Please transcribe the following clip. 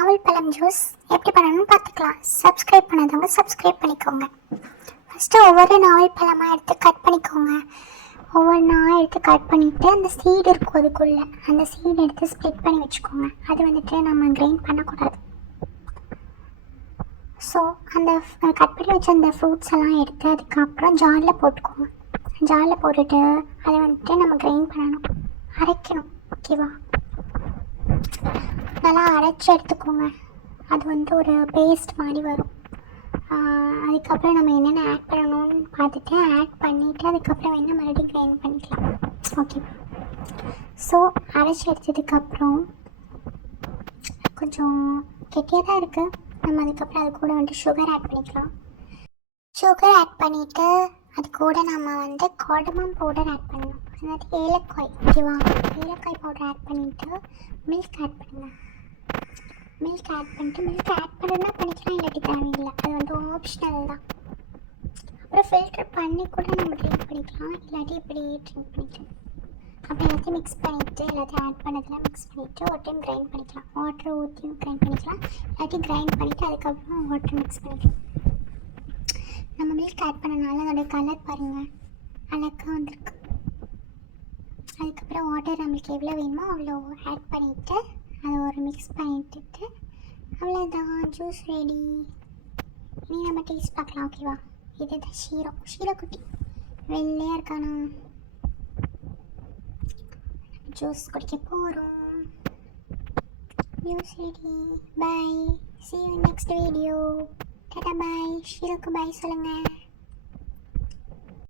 நாவல் பழம் ஜூஸ் எப்படி பண்ணணும்னு பார்த்துக்கலாம். சப்ஸ்கிரைப் பண்ணாதவங்க சப்ஸ்கிரைப் பண்ணிக்கோங்க. ஃபஸ்ட்டு ஒவ்வொரு நாவல் பழமாக எடுத்து கட் பண்ணிக்கோங்க. ஒவ்வொன்றா எடுத்து கட் பண்ணிவிட்டு அந்த சீடு இருக்கும் அதுக்குள்ளே, அந்த சீடு எடுத்து ஸ்ப்ளிட் பண்ணி வச்சுக்கோங்க. அது வந்துட்டு நம்ம கிரைண்ட் பண்ணக்கூடாது. ஸோ அந்த கட் பண்ணி வச்ச அந்த ஃப்ரூட்ஸ் எல்லாம் எடுத்து அதுக்கப்புறம் ஜாரில் போட்டுக்கோங்க. ஜாரில் போட்டுட்டு அதை வந்துட்டு நம்ம கிரைண்ட் பண்ணணும், அரைக்கணும். ஓகேவா? நல்லா அரைச்சி எடுத்துக்கோங்க. அது வந்து ஒரு பேஸ்ட் மாதிரி வரும். அதுக்கப்புறம் நம்ம என்னென்ன ஆட் பண்ணணும்னு பார்த்துட்டு ஆட் பண்ணிவிட்டு அதுக்கப்புறம் வேணால் மறுபடியும் கிரைண்ட் பண்ணிக்கலாம். ஓகேவா? ஸோ அரைச்சி எடுத்ததுக்கப்புறம் கொஞ்சம் கெட்டியாக தான் இருக்குது. நம்ம அதுக்கப்புறம் அது கூட வந்துட்டு சுகர் ஆட் பண்ணிக்கலாம். சுகர் ஆட் பண்ணிவிட்டு அது கூட நம்ம வந்து கார்டமம் பவுடர் ஆட் பண்ணணும், அதாவது ஏலக்காய். ஓகேவா? ஏலக்காய் பவுடர் ஆட் பண்ணிவிட்டு மில்க் ஆட் பண்ணுங்கள். மில்க் ஆட் பண்ணிட்டு மில்க் ஆட் பண்ணுறதுனா பண்ணிக்கலாம், இல்லாட்டி தேவையில்லை, அது வந்து ஆப்ஷனல் தான். அப்புறம் ஃபில்டர் பண்ணி கூட நம்ம ட்ரிங்க் பண்ணிக்கலாம், இல்லாட்டி இப்படி ட்ரிங்க் பண்ணிக்கலாம். அப்புறம் எல்லாத்தையும் மிக்ஸ் பண்ணிவிட்டு எல்லாத்தையும் ஆட் பண்ணதெல்லாம் மிக்ஸ் பண்ணிவிட்டு ஒரு டைம் கிரைண்ட் பண்ணிக்கலாம். வாட்டர் ஊற்றியும் கிரைண்ட் பண்ணிக்கலாம், இல்லாட்டி கிரைண்ட் பண்ணிவிட்டு அதுக்கப்புறம் வாட்டர் மிக்ஸ் பண்ணிக்கலாம். நம்ம மில்க் ஆட் பண்ணனால அதோடைய கலர் பாருங்கள், அழகாக வந்திருக்கு. அதுக்கப்புறம் வாட்டர் நம்மளுக்கு எவ்வளோ வேணுமோ அவ்வளோ ஆட் பண்ணிவிட்டு அதை ஒரு மிக்ஸ் பண்ணிட்டு அவ்வளோதான், ஜூஸ் ரெடி. இனி நம்ம டேஸ்ட் பார்க்கலாம். ஓகேவா? இதுதான் ஷீரக்குட்டி வெள்ளையாக இருக்கானா. ஜூஸ் குடிக்க போகிறோம். Juice ready. Bye, see you in next video. டாடா பாய். ஷீரோக்கு பாய் சொல்லுங்கள்.